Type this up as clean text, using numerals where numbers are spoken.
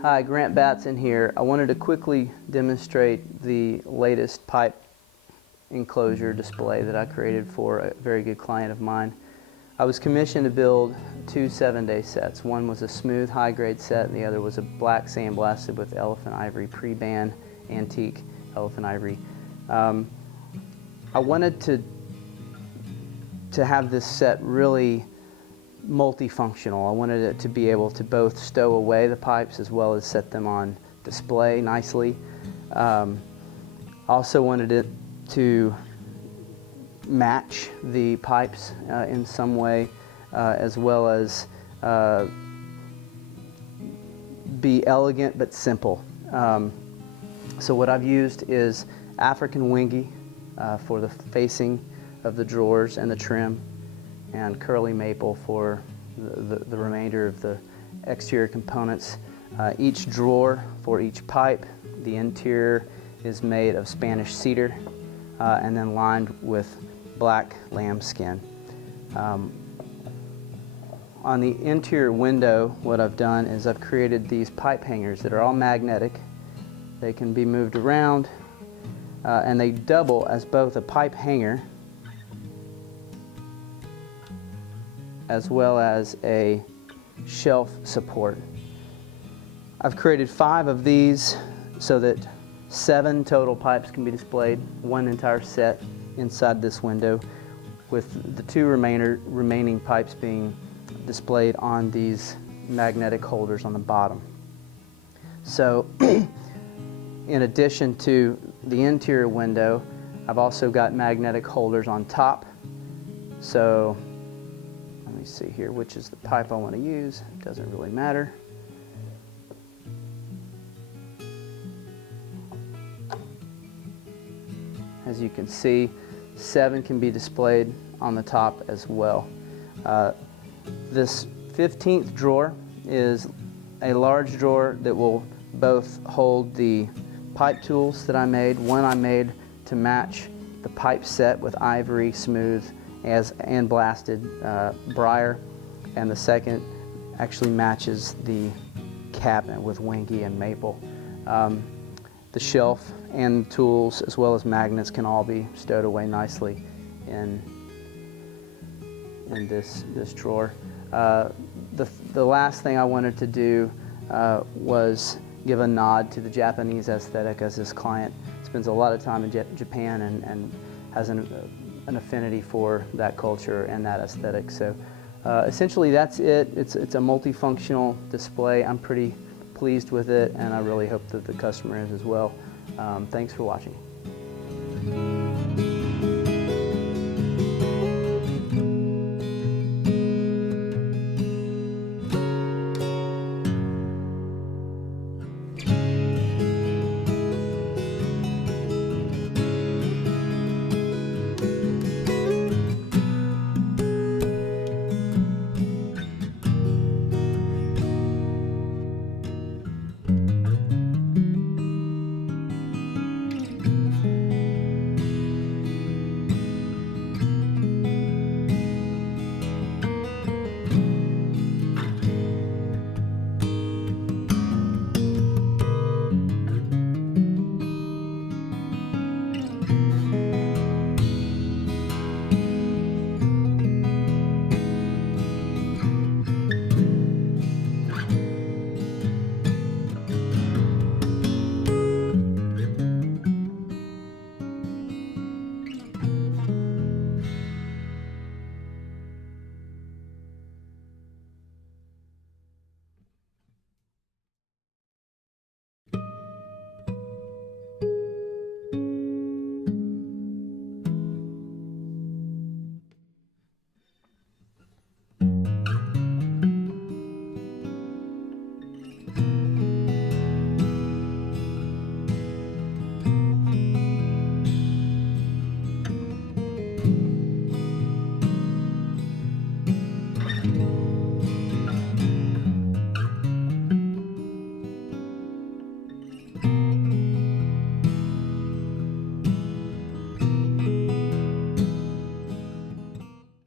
Hi, Grant Batson here. I wanted to quickly demonstrate the latest pipe enclosure display that I created for a very good client of mine. I was commissioned to build two 7-day sets. One was a smooth high-grade set and the other was a black sandblasted with elephant ivory pre-band antique elephant ivory. I wanted to have this set really multifunctional. I wanted it to be able to both stow away the pipes as well as set them on display nicely. Also wanted it to match the pipes in some way, as well as be elegant but simple. So what I've used is African wingy for the facing of the drawers and the trim, and curly maple for the remainder of the exterior components. Each drawer for each pipe, the interior is made of Spanish cedar and then lined with black lambskin. On the interior window, what I've done is I've created these pipe hangers that are all magnetic. They can be moved around and they double as both a pipe hanger as well as a shelf support. I've created 5 of these so that 7 total pipes can be displayed, one entire set inside this window, with the 2 remaining pipes being displayed on these magnetic holders on the bottom. So in addition to the interior window, I've also got magnetic holders on top. So let me see here which is the pipe I want to use. It doesn't really matter. As you can see, 7 can be displayed on the top as well. This 15th drawer is a large drawer that will both hold the pipe tools that I made. One I made to match the pipe set with ivory, smooth, and blasted briar, and the second actually matches the cabinet with wingy and maple. The shelf and tools as well as magnets can all be stowed away nicely in this drawer. The last thing I wanted to do was give a nod to the Japanese aesthetic, as this client spends a lot of time in Japan and has an affinity for that culture and that aesthetic. So essentially that's it. It's a multifunctional display. I'm pretty pleased with it, and I really hope that the customer is as well. Thanks for watching.